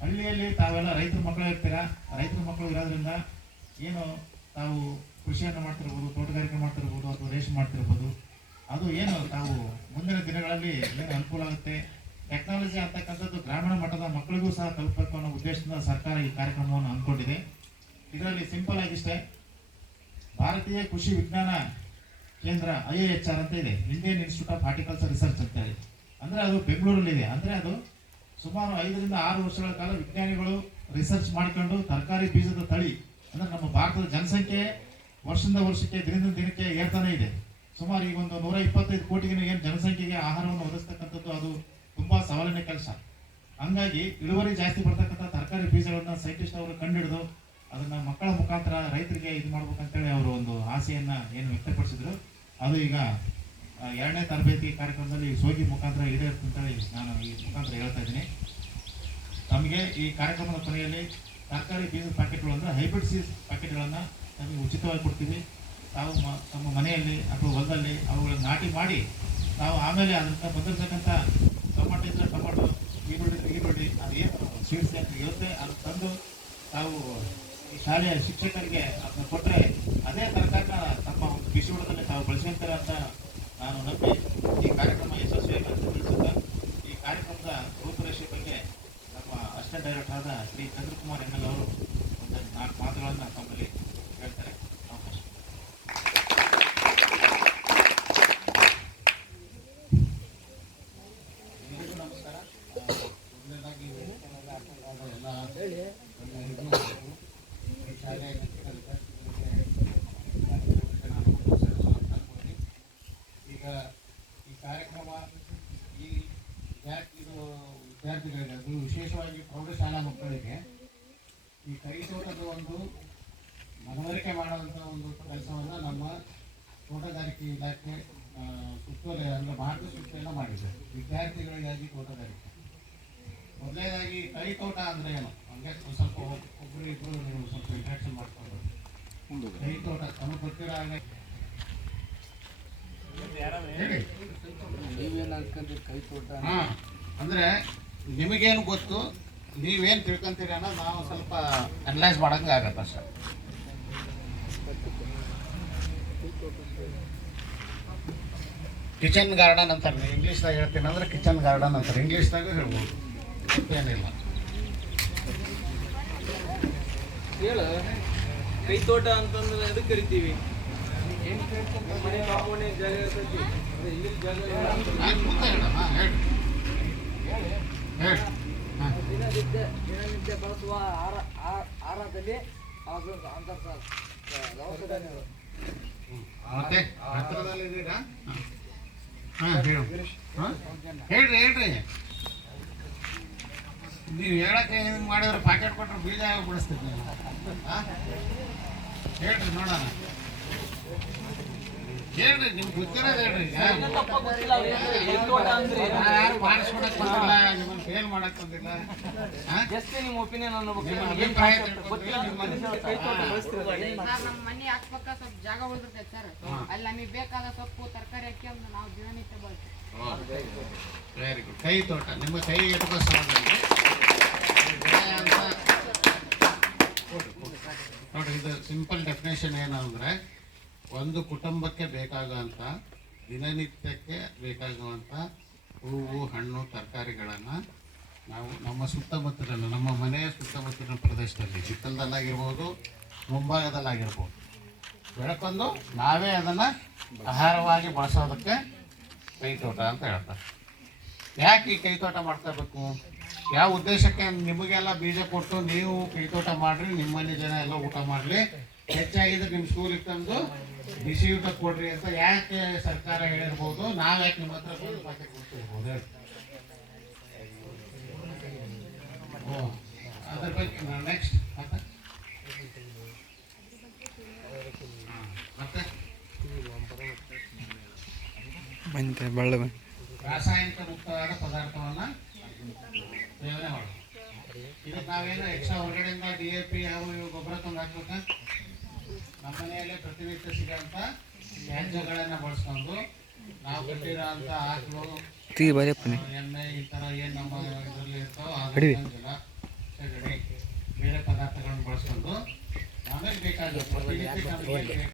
ಹಳ್ಳಿಯಲ್ಲಿ ತಾವೆಲ್ಲ ರೈತರ ಮಕ್ಕಳು ಇರ್ತೀರಾ? ರೈತರ ಮಕ್ಕಳು ಇರೋದ್ರಿಂದ ಏನು ತಾವು ಕೃಷಿಯನ್ನು ಮಾಡ್ತಿರ್ಬೋದು, ತೋಟಗಾರಿಕೆ ಮಾಡ್ತಿರ್ಬೋದು ಅಥವಾ ರೇಷ್ಮೆ ಮಾಡ್ತಿರ್ಬೋದು? ಅದು ಏನು ತಾವು ಮುಂದಿನ ದಿನಗಳಲ್ಲಿ ಏನು ಅನುಕೂಲ ಆಗುತ್ತೆ? ಟೆಕ್ನಾಲಜಿ ಅಂತಕ್ಕಂಥದ್ದು ಗ್ರಾಮೀಣ ಮಟ್ಟದ ಮಕ್ಕಳಿಗೂ ಸಹ ತಲುಪಬೇಕು ಅನ್ನೋ ಉದ್ದೇಶದಿಂದ ಸರ್ಕಾರ ಈ ಕಾರ್ಯಕ್ರಮವನ್ನು ಅಂದ್ಕೊಂಡಿದೆ ಇದರಲ್ಲಿ ಸಿಂಪಲ್ ಆಗಿಷ್ಟೇ, ಭಾರತೀಯ ಕೃಷಿ ವಿಜ್ಞಾನ ಕೇಂದ್ರ ಐ ಎಚ್ ಆರ್ ಅಂತ ಇದೆ. Indian institute of horticulture research ಅಂತ ಹೇಳಿ ಅಂದರೆ ಅದು ಬೆಂಗಳೂರಲ್ಲಿದೆ. ಅಂದರೆ ಅದು ಸುಮಾರು ಐದರಿಂದ ಆರು ವರ್ಷಗಳ ಕಾಲ ವಿಜ್ಞಾನಿಗಳು ರಿಸರ್ಚ್ ಮಾಡಿಕೊಂಡು ತರಕಾರಿ ಬೀಜದ ತಳಿ, ಅಂದ್ರೆ ನಮ್ಮ ಭಾರತದ ಜನಸಂಖ್ಯೆ ವರ್ಷದಿಂದ ವರ್ಷಕ್ಕೆ, ದಿನದಿಂದ ದಿನಕ್ಕೆ ಏರ್ತಾನೆ ಇದೆ. ಸುಮಾರು ಈಗ ಒಂದು ನೂರ ಇಪ್ಪತ್ತೈದು ಕೋಟಿಗಿನ ಏನು ಜನಸಂಖ್ಯೆಗೆ ಆಹಾರವನ್ನು ಒದಗಿಸ್ತಕ್ಕಂಥದ್ದು ಅದು ತುಂಬಾ ಸವಾಲಿನ ಕೆಲಸ. ಹಂಗಾಗಿ ಇಳುವರಿ ಜಾಸ್ತಿ ಬರ್ತಕ್ಕಂಥ ತರಕಾರಿ ಬೀಜಗಳನ್ನು ಸೈಂಟಿಸ್ಟ್ ಅವರು ಕಂಡುಹಿಡಿದು ಅದನ್ನ ಮಕ್ಕಳ ಮುಖಾಂತರ ರೈತರಿಗೆ ಇದು ಮಾಡ್ಬೇಕಂತೇಳಿ ಅವರು ಒಂದು ಆಸೆಯನ್ನ ಏನು ವ್ಯಕ್ತಪಡಿಸಿದ್ರು. ಅದು ಈಗ ಎರಡನೇ ತರಬೇತಿ ಕಾರ್ಯಕ್ರಮದಲ್ಲಿ ಸೋಗಿ ಮುಖಾಂತರ ಈಡೇರುತ್ತೆ ಅಂತೇಳಿ ನಾನು ಈ ಮುಖಾಂತರ ಹೇಳ್ತಾ ಇದ್ದೀನಿ. ತಮಗೆ ಈ ಕಾರ್ಯಕ್ರಮದ ಕೊನೆಯಲ್ಲಿ ತರಕಾರಿ ಬೀಜದ ಪ್ಯಾಕೆಟ್ಗಳು ಅಂದರೆ ಹೈಬ್ರಿಡ್ ಸೀಸ್ ಪ್ಯಾಕೆಟ್ಗಳನ್ನು ನಮಗೆ ಉಚಿತವಾಗಿ ಕೊಡ್ತೀವಿ. ತಾವು ತಮ್ಮ ಮನೆಯಲ್ಲಿ ಅಥವಾ ಹೊಲದಲ್ಲಿ ಅವುಗಳನ್ನು ನಾಟಿ ಮಾಡಿ ತಾವು ಆಮೇಲೆ ಅದರಿಂದ ಬಂದಿರತಕ್ಕಂಥ ಟೊಮಾಟೊ ಇದ್ರೆ ಟೊಮಾಟೊ, ಈರುಳ್ಳಿ ಈರುಳ್ಳಿ, ಅದು ಏನು ಸ್ವೀಟ್ಸ್ ಇರುತ್ತೆ ಅದು ತಂದು ತಾವು ಈ ಶಾಲೆಯ ಶಿಕ್ಷಕರಿಗೆ ಅದನ್ನ ಕೊಟ್ಟರೆ ಅದೇ ತರಕಾರಿನ ತಮ್ಮ ಒಂದು ಕೃಷಿ ತಾವು ಬಳಸಿರ್ತಾರೆ ಅಂತ ನಾನು ನಂಬಿ ಈ ಕಾರ್ಯಕ್ರಮ ಯಶಸ್ವಿಯಾಗಿ ಅಂತ ಈ ಕಾರ್ಯಕ್ರಮದ ರೂಪುರೇಷೆ ಬಗ್ಗೆ ನಮ್ಮ ಅಸಿಸ್ಟೆಂಟ್ ಡೈರೆಕ್ಟರ್ ಆದ ಶ್ರೀ ಚಂದ್ರಕುಮಾರ್ ಎಂ ಎಲ್ ಅವರು ಒಂದು ನಾಲ್ಕು ಮಾತುಗಳನ್ನು ತಮ್ಮಲ್ಲಿ ಹೇಳ್ತಾರೆ. ಅವಕಾಶ. ಎಲ್ಲರಿಗೂ ನಮಸ್ಕಾರ. ಮೊದಲನೇದಾಗಿ ಎಲ್ಲ ಗಣ್ಯರಿಗೂ ಈ ಶಾಲೆಯ ಈಗ ಈ ಕಾರ್ಯಕ್ರಮ ಈ ವಿದ್ಯಾರ್ಥಿ ಇದು ವಿದ್ಯಾರ್ಥಿಗಳಿಗೆ ಅದು ವಿಶೇಷವಾಗಿ ಪ್ರೌಢಶಾಲಾ ಮಕ್ಕಳಿಗೆ ಈ ಕೈತೋಟದ ಒಂದು ಮನವರಿಕೆ ಮಾಡುವಂಥ ಒಂದು ಕೆಲಸವನ್ನು ನಮ್ಮ ತೋಟಗಾರಿಕೆ ಇಲಾಖೆ ಸುತ್ತೋಲೆ ಅಂದರೆ ಮಾರ್ಗಸೂಚಿಯನ್ನು ಮಾಡಿದೆ. ವಿದ್ಯಾರ್ಥಿಗಳಿಗಾಗಿ ತೋಟಗಾರಿಕೆ. ಮೊದಲನೇದಾಗಿ ಕೈ ತೋಟ ಅಂದ್ರೆ ಏನು? ಹಂಗೆ ಸ್ವಲ್ಪ ಒಬ್ಬರು ಇಬ್ಬರು ನೀವು ಸ್ವಲ್ಪ ಇಂಟ್ರಾಕ್ಷನ್ ಮಾಡ್ಕೊಂಡು. ಕೈ ತೋಟ, ತಮ್ಮ ಗೊತ್ತಿರೋ ಹಾಗೆ. ಹೇಳಿ. ನೀವೇನು ಅನ್ಕೊಂಡಿರಿ ಕೈ ತೋಟ ಹಾ ಅಂದ್ರೆ ನಿಮಗೇನು ಗೊತ್ತು? ನೀವೇನು ತಿಳ್ಕೊಂತೀರಿ ಅನ್ನೋದು ನಾವು ಸ್ವಲ್ಪ ಅನಲೈಸ್ ಮಾಡಂಗೆ ಆಗತ್ತೆ ಸರ್ ಕಿಚನ್ ಗಾರ್ಡನ್ ಅಂತಾರೆ ಇಂಗ್ಲೀಷ್ದಾಗ ಹೇಳ್ತೀನಿ ಅಂದ್ರೆ ಕಿಚನ್ ಗಾರ್ಡನ್ ಅಂತಾರೆ. ಇಂಗ್ಲೀಷ್ದಾಗ ಹೇಳ್ಬೋದು. ಏನಿಲ್ಲ. ಹೇಳ ಕೈ ತೋಟ ಅಂತಂದ್ರೆ ಎದಕ್ಕೆ ಕರಿತೀವಿ? ಮನೆ ಕಾಂಪೌಂಡ್ ಜಾಗ ಇರ್ತೈತಿ. ದಿನನಿತ್ಯ ದಿನನಿತ್ಯ ಬಳಸುವ ಆಹಾರ ಆಹಾರ- ಆಹಾರದಲ್ಲಿ ಹೇಳ್ರಿ ಹೇಳ್ರಿ. ನೀವು ಹೇಳಕ್ಕೆ ಏನು ಮಾಡಿದ್ರೆ ಪ್ಯಾಕೆಟ್ ಕೊಟ್ಟರೆ ಬೀಜ ಬಿಡಿಸ್ತೀವಿ ಹಾಂ ಹೇಳ್ರಿ ನೋಡೋಣ ಹೇಳ್ರಿ ನಿಮ್ಮ ಗೊತ್ತಿರೋದು ಹೇಳ್ರಿ. ಯಾರು ಮಾಡಿಸ್ಕೊಡಕ್ ಬಂದಿಲ್ಲ ನಿಮ್ಮನ್ನು ಫೇಲ್ ಮಾಡಕ್ ಬಂದಿಲ್ಲ. ಹಾಂ? ನಿಮ್ಮ ಒಪಿನಿಯನ್ ಅನ್ನಬೇಕು ನಿಮ್ಮ ನಮ್ಗೆ ಅಭಿಪ್ರಾಯ ಗೊತ್ತಿಲ್ಲ. ನಿಮ್ಮ ಸರ್ ಮನೆ ಹಾಕ್ಬೇಕ ಸ್ವಲ್ಪ ಜಾಗ ಉಳಿದಿರ್ತೈತೆ ಸರ್. ಅಲ್ಲಿ ನಮಗೆ ಬೇಕಾದ ಸೊಪ್ಪು ತರಕಾರಿ ಹಾಕಿ ನಾವು ದಿನನಿತ್ಯ ಬಳಸ್ತೀವಿ ವೆರಿ ಗುಡ್ ಕೈ ತೋಟ. ನಿಮ್ಮ ಕೈ ಎಟುಕೋ ಸ್ಥಳದಲ್ಲಿ ಬೆಳೆ ಅಂತ ಕೊಡು, ಕೊಡು. ನೋಡಿ ಇದು ಸಿಂಪಲ್ ಡೆಫಿನೇಷನ್ ಏನು ಅಂದರೆ ಒಂದು ಕುಟುಂಬಕ್ಕೆ ಬೇಕಾಗುವಂಥ ದಿನನಿತ್ಯಕ್ಕೆ ಬೇಕಾಗುವಂಥ ಹೂವು, ಹಣ್ಣು, ತರಕಾರಿಗಳನ್ನು ನಾವು ನಮ್ಮ ಸುತ್ತಮುತ್ತಲಿನ, ನಮ್ಮ ಮನೆಯ ಸುತ್ತಮುತ್ತಲಿನ ಪ್ರದೇಶದಲ್ಲಿ ಹಿತ್ತಲದಲ್ಲಾಗಿರ್ಬೋದು ಮುಂಭಾಗದಲ್ಲಾಗಿರ್ಬೋದು, ಬೆಳಕೊಂದು ನಾವೇ ಅದನ್ನು ಆಹಾರವಾಗಿ ಬಳಸೋದಕ್ಕೆ ಕೈತೋಟ ಅಂತ ಹೇಳ್ತಾರೆ. ಯಾಕೆ ಈ ಕೈತೋಟ ಮಾಡ್ತಾ ಇರ್ಬೇಕು ಯಾವ ಉದ್ದೇಶಕ್ಕೆ ನಿಮಗೆಲ್ಲ ಬೀಜ ಕೊಟ್ಟು ನೀವು ಕೈತೋಟ ಮಾಡಿರಿ, ನಿಮ್ಮಲ್ಲಿ ಜನ ಎಲ್ಲ ಊಟ ಮಾಡಲಿ ಹೆಚ್ಚಾಗಿದ್ರೆ ನಿಮ್ಮ ಸ್ಕೂಲಿಗೆ ತಂದು ಬಿಸಿ ಊಟ ಕೊಡ್ರಿ ಅಂತ ಯಾಕೆ ಸರ್ಕಾರ ಹೇಳಿರ್ಬೋದು? ನಾವು ಯಾಕೆ ನಿಮ್ಮ ಹತ್ರ ಬಂದು ಪಾಠ ಕೊಡ್ತಿರ್ಬೋದು? ಅದ್ರ ಬಗ್ಗೆ ನೆಕ್ಸ್ಟ್ ಮತ್ತೆ? ಬಳ್ಳ ರಾಸಾಯನಿಕ ಮುಕ್ತವಾದ ಪದಾರ್ಥವನ್ನ ಸೇವನೆ ಮಾಡೋದು. ಇದಕ್ಕೆ ನಾವೇನು ಎಕ್ಸ್ಟ್ರಾ ಹೊರಗಡೆಯಿಂದ ಡಿ ಎ ಪಿ ಯಾವ ಇವು ಗೊಬ್ಬರ ತಂದು ಹಾಕ್ಬೇಕ? ನಮ್ಮನೆಯಲ್ಲೇ ಪ್ರತಿನಿತ್ಯ ಸಿಗಂತ ವ್ಯಾಜ್ಯಗಳನ್ನು ಬಳಸ್ಕೊಂಡು ನಾವು ಕಟ್ಟಿರೋ ಅಂಥ ಆಕಳು ಎಣ್ಣೆ ಈ ಥರ ಏನು ನಮ್ಮ ಇದರಲ್ಲಿ ಇರ್ತಾವೋ ಅದಕ್ಕಿಲ್ಲ ಸಗಣಿ ಬೇರೆ ಪದಾರ್ಥಗಳನ್ನ ಬಳಸ್ಕೊಂಡು ಆಮೇಲೆ ಬೇಕಾದ ಪ್ರತಿನಿತ್ಯ